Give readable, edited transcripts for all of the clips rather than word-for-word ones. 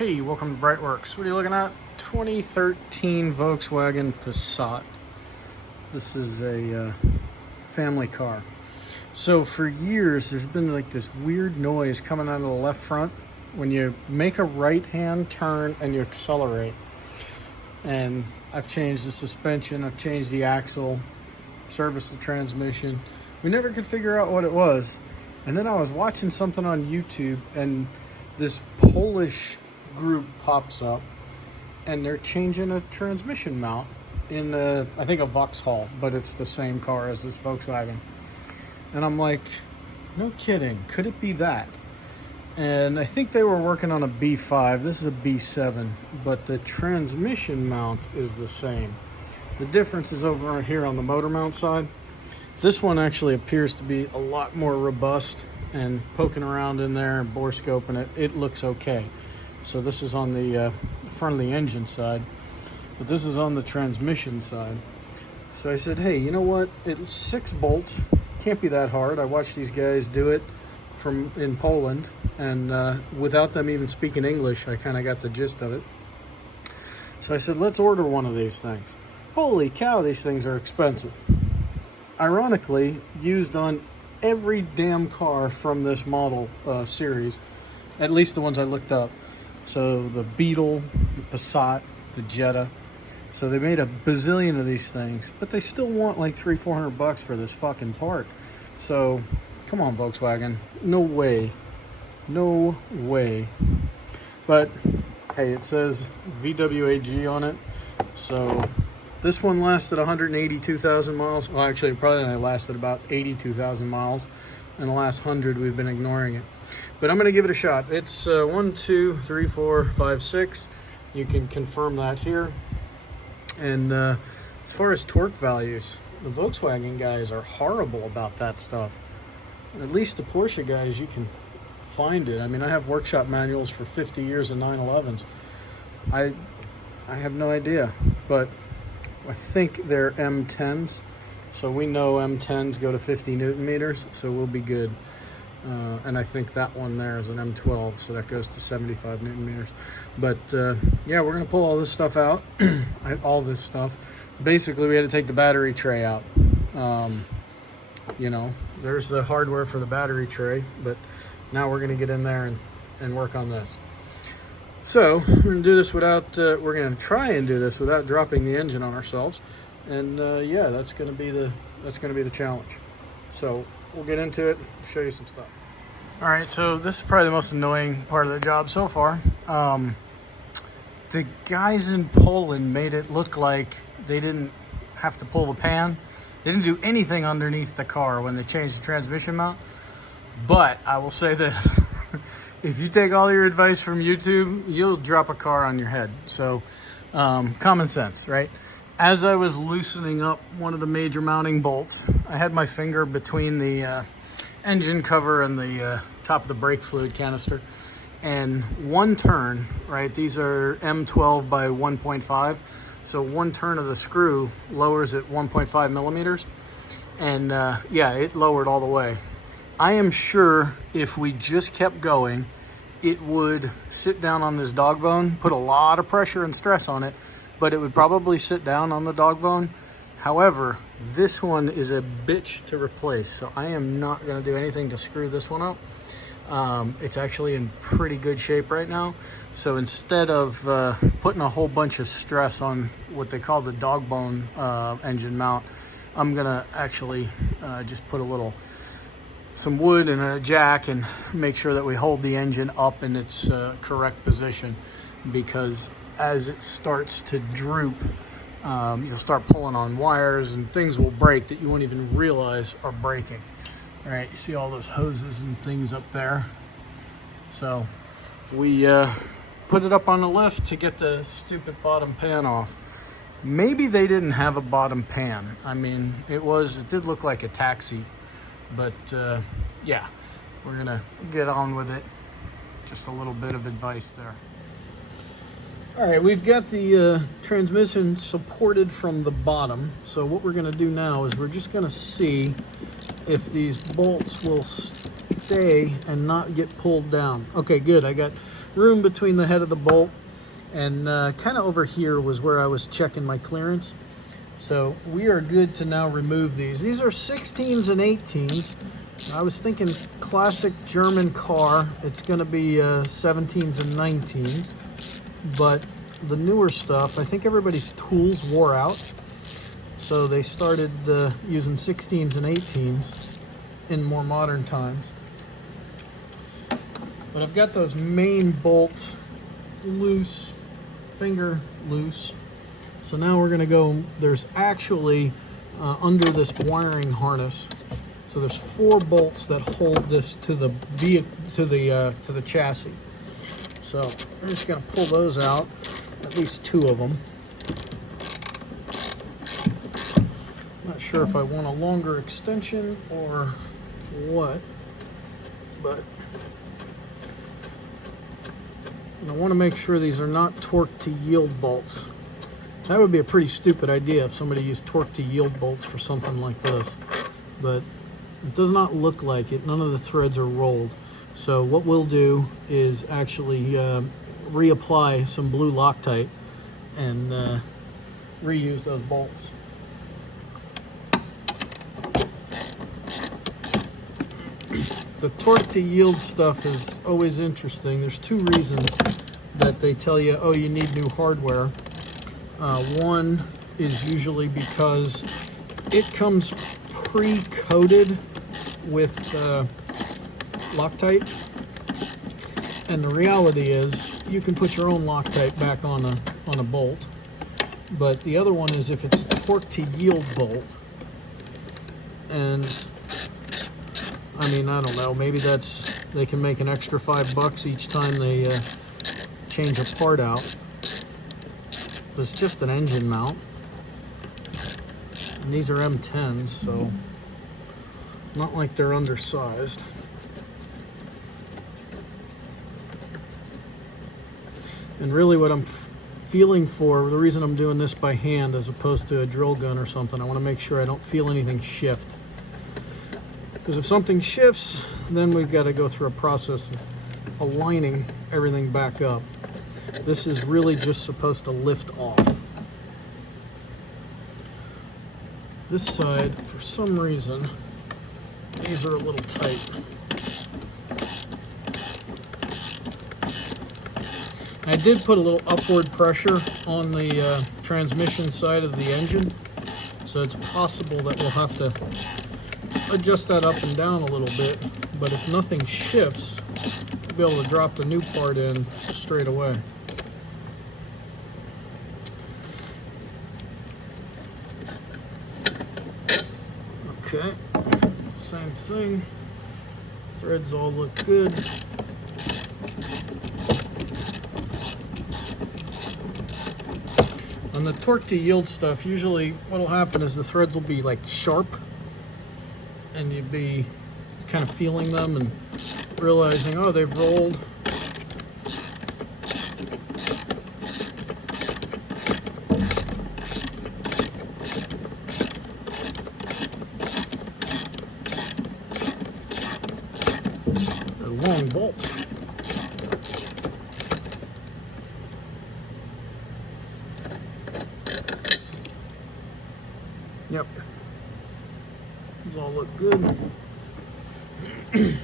Hey, welcome to BreitWerks. What are you looking at? 2013 Volkswagen Passat. This is a family car. So for years, there's been like this weird noise coming out of the left front when you make a right-hand turn and you accelerate. And I've changed the suspension, I've changed the axle, serviced the transmission. We never could figure out what it was. And then I was watching something on YouTube, and this Polish group pops up, and they're changing a transmission mount in I think a Vauxhall, but it's the same car as this Volkswagen. And I'm like, no kidding, could it be that? And I think they were working on a B5. This is a B7, but the transmission mount is the same. The difference is over here on the motor mount side. This one actually appears to be a lot more robust, and poking around in there and bore scoping it, it looks okay. So this is on the front of the engine side, but this is on the transmission side. So I said, hey, you know what? It's 6 bolts. Can't be that hard. I watched these guys do it in Poland, and without them even speaking English, I kind of got the gist of it. So I said, let's order one of these things. Holy cow, these things are expensive. Ironically, used on every damn car from this model series, at least the ones I looked up. So the Beetle, the Passat, the Jetta. So they made a bazillion of these things, but they still want like $300-400 for this fucking part. So come on, Volkswagen, no way, no way. But hey, it says VWAG on it, so this one lasted 182,000 miles. Well, actually, it probably only lasted about 82,000 miles. In the last 100, we've been ignoring it. But I'm going to give it a shot. It's 1, 2, 3, 4, 5, 6. You can confirm that here. And as far as torque values, the Volkswagen guys are horrible about that stuff. At least the Porsche guys, you can find it. I mean, I have workshop manuals for 50 years of 911s. I have no idea, but I think they're M10s, so we know M10s go to 50 Newton meters, so we'll be good. And I think that one there is an M12, so that goes to 75 Newton meters. But yeah, we're going to pull all this stuff out, all this stuff. Basically, we had to take the battery tray out. You know, there's the hardware for the battery tray, but now we're going to get in there and work on this. So we're going to do this without, we're going to try and do this without dropping the engine on ourselves. And yeah, that's going to be the challenge. So we'll get into it, show you some stuff. All right, so this is probably the most annoying part of the job so far. The guys in Poland made it look like they didn't have to pull the pan. They didn't do anything underneath the car when they changed the transmission mount. But I will say this. If you take all your advice from YouTube, you'll drop a car on your head. So common sense, right? As I was loosening up one of the major mounting bolts, I had my finger between the engine cover and the top of the brake fluid canister. And one turn, right? These are M12 by 1.5. So one turn of the screw lowers it 1.5 millimeters. And yeah, it lowered all the way. I am sure if we just kept going, it would sit down on this dog bone, put a lot of pressure and stress on it, but it would probably sit down on the dog bone. However, this one is a bitch to replace, so I am not going to do anything to screw this one up. It's actually in pretty good shape right now. So instead of putting a whole bunch of stress on what they call the dog bone engine mount, I'm going to actually just put some wood and a jack and make sure that we hold the engine up in its correct position, because as it starts to droop, you'll start pulling on wires and things will break that you won't even realize are breaking. All right, you see all those hoses and things up there. So we put it up on the lift to get the stupid bottom pan off. Maybe they didn't have a bottom pan. I mean, it did look like a taxi. But yeah, we're gonna get on with it. Just a little bit of advice there. All right, we've got the transmission supported from the bottom. So what we're gonna do now is we're just gonna see if these bolts will stay and not get pulled down. Okay, good. I got room between the head of the bolt and kind of over here was where I was checking my clearance. So we are good to now remove these. These are 16s and 18s. I was thinking classic German car. It's going to be 17s and 19s. But the newer stuff, I think everybody's tools wore out. So they started using 16s and 18s in more modern times. But I've got those main bolts loose, finger loose. So now we're going to go, there's actually under this wiring harness, so there's 4 bolts that hold this to the to the chassis. So I'm just going to pull those out, at least 2 of them. Not sure if I want a longer extension or what, but I want to make sure these are not torque to yield bolts. That would be a pretty stupid idea if somebody used torque to yield bolts for something like this, but it does not look like it. None of the threads are rolled. So what we'll do is actually reapply some blue Loctite and reuse those bolts. The torque to yield stuff is always interesting. There's 2 reasons that they tell you, oh, you need new hardware. One is usually because it comes pre-coated with Loctite, and the reality is you can put your own Loctite back on a bolt. But the other one is if it's a torque to yield bolt, and I mean, I don't know, maybe they can make an extra $5 each time they change a part out. It's just an engine mount, and these are M10s, so not like they're undersized. And really what I'm feeling for, the reason I'm doing this by hand as opposed to a drill gun or something, I want to make sure I don't feel anything shift. Because if something shifts, then we've got to go through a process of aligning everything back up. This is really just supposed to lift off. This side, for some reason, these are a little tight. I did put a little upward pressure on the transmission side of the engine, so it's possible that we'll have to adjust that up and down a little bit, but if nothing shifts, we'll be able to drop the new part in straight away. Okay, same thing. Threads all look good. On the torque to yield stuff, usually what'll happen is the threads will be like sharp, and you'd be kind of feeling them and realizing, oh, they've rolled. Long bolts. Yep. These all look good. We've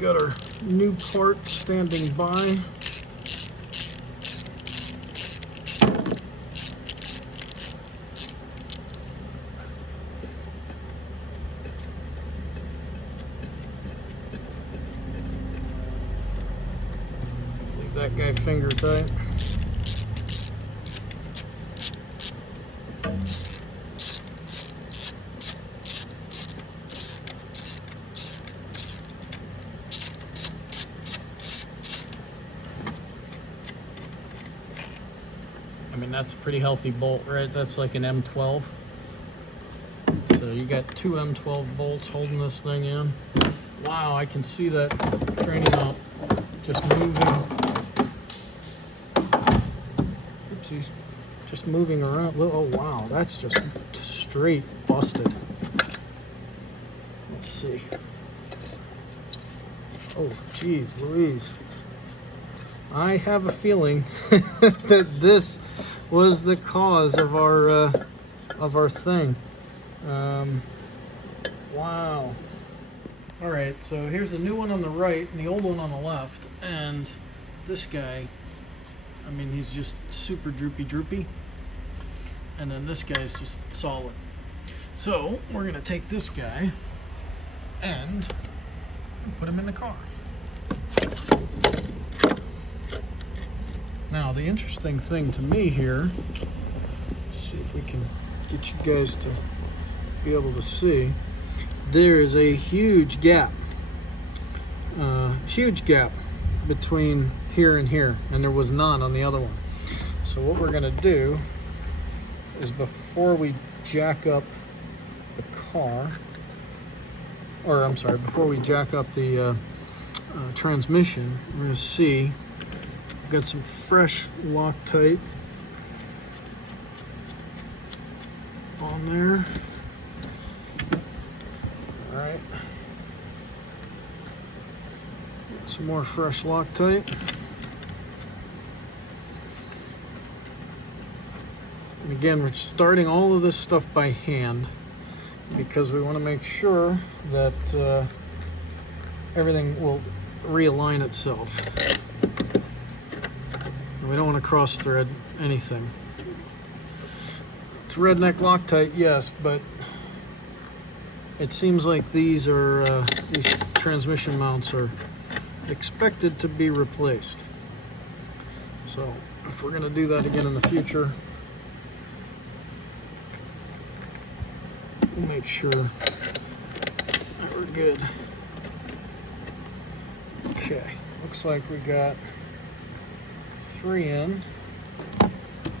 got our new part standing by. That guy finger tight. I mean, that's a pretty healthy bolt, right? That's like an M12. So you got 2 M12 bolts holding this thing in. Wow, I can see that training out just moving. Oopsies. Just moving around. Oh wow, that's just straight busted. Let's see. Oh, geez, Louise. I have a feeling that this was the cause of our thing. Wow. All right, so here's the new one on the right and the old one on the left, and this guy, I mean, he's just super droopy, and then this guy's just solid. So we're gonna take this guy and put him in the car. Now, the interesting thing to me here, let's see if we can get you guys to be able to see, there is a huge gap between here and here, and there was none on the other one. So what we're gonna do is, before we jack up the car, or I'm sorry, before we jack up the transmission, we're gonna see, we've got some fresh Loctite on there. All right, some more fresh Loctite. And again, we're starting all of this stuff by hand because we want to make sure that everything will realign itself. And we don't want to cross thread anything. It's redneck Loctite, yes, but it seems like these transmission mounts are expected to be replaced. So if we're going to do that again in the future, we'll make sure that we're good. Okay, looks like we got 3 in.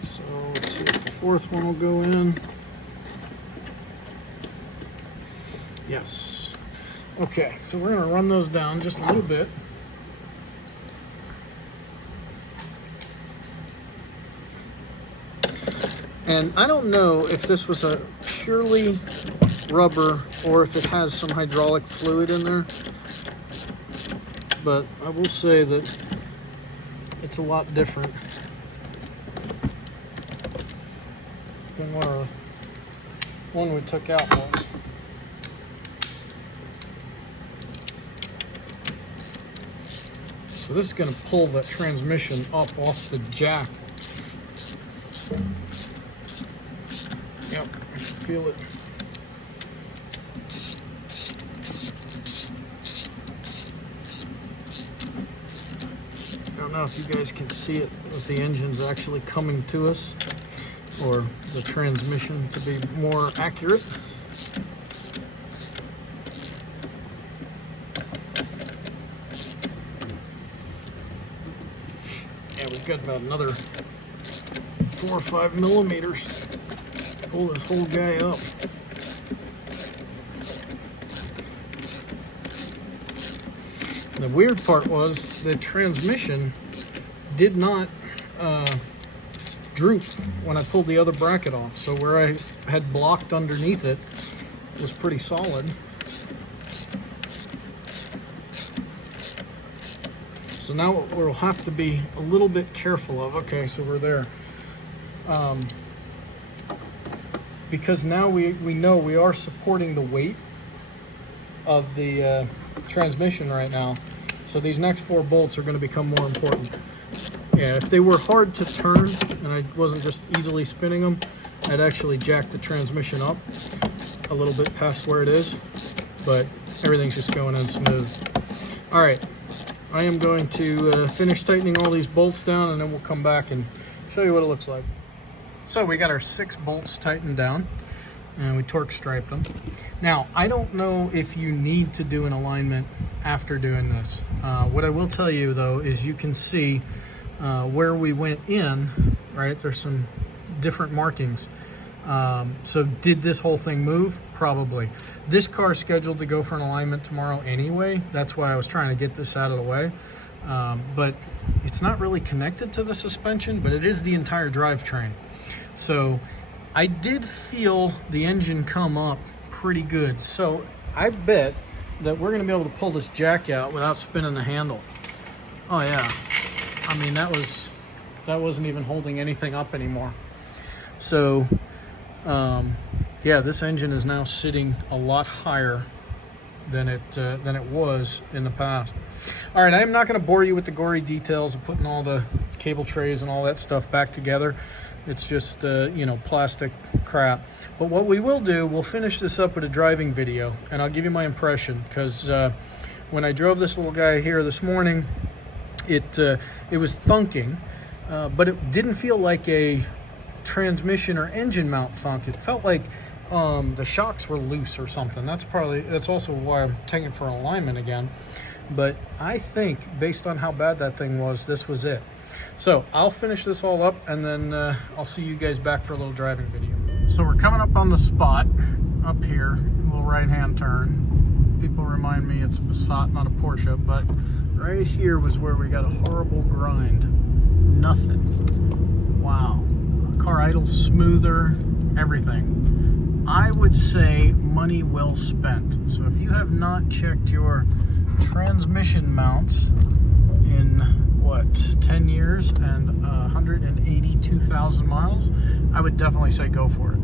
So let's see if the 4th one will go in. Yes. Okay, so we're going to run those down just a little bit. And I don't know if this was a purely rubber or if it has some hydraulic fluid in there, but I will say that it's a lot different than what one we took out was. So this is going to pull that transmission up off the jack. Yep, feel it. I don't know if you guys can see it, if the engine's actually coming to us, or the transmission to be more accurate. Yeah, we've got about another 4 or 5 millimeters to pull this whole guy up. The weird part was the transmission did not droop when I pulled the other bracket off. So where I had blocked underneath it was pretty solid. So now what we'll have to be a little bit careful of, okay, so we're there. Because now we know we are supporting the weight of the transmission right now. So these next 4 bolts are going to become more important. Yeah, if they were hard to turn and I wasn't just easily spinning them, I'd actually jack the transmission up a little bit past where it is, but everything's just going in smooth. All right, I am going to finish tightening all these bolts down, and then we'll come back and show you what it looks like. So we got our 6 bolts tightened down, and we torque striped them. Now, I don't know if you need to do an alignment after doing this. What I will tell you though is you can see where we went in, right? There's some different markings. So did this whole thing move? Probably. This car is scheduled to go for an alignment tomorrow anyway. That's why I was trying to get this out of the way. But it's not really connected to the suspension, but it is the entire drivetrain. So I did feel the engine come up pretty good. So I bet that we're going to be able to pull this jack out without spinning the handle. Oh yeah, I mean that wasn't even holding anything up anymore. So yeah, this engine is now sitting a lot higher than it was in the past. All right, I'm not going to bore you with the gory details of putting all the cable trays and all that stuff back together. It's just you know, plastic crap. But what we will do, we'll finish this up with a driving video, and I'll give you my impression, because when I drove this little guy here this morning, it was thunking, but it didn't feel like a transmission or engine mount thunk. It felt like the shocks were loose or something. That's also why I'm taking it for alignment again. But I think, based on how bad that thing was, this was it. So I'll finish this all up, and then I'll see you guys back for a little driving video. So we're coming up on the spot up here, a little right-hand turn. People remind me it's a Passat, not a Porsche, but right here was where we got a horrible grind. Nothing. Wow. Car idles smoother, everything. I would say money well spent. So if you have not checked your transmission mounts in what, 10 years and 182,000 miles, I would definitely say go for it.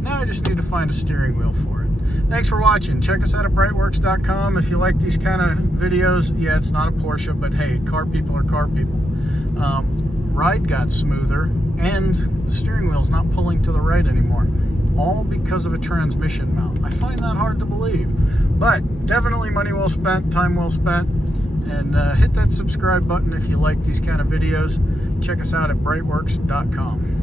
Now I just need to find a steering wheel for it. Thanks for watching. Check us out at BreitWerks.com. If you like these kind of videos, yeah, it's not a Porsche, but hey, car people are car people. Ride got smoother, and the steering wheel's not pulling to the right anymore, all because of a transmission mount. I find that hard to believe, but definitely money well spent, time well spent. And hit that subscribe button if you like these kind of videos. Check us out at BreitWerks.com.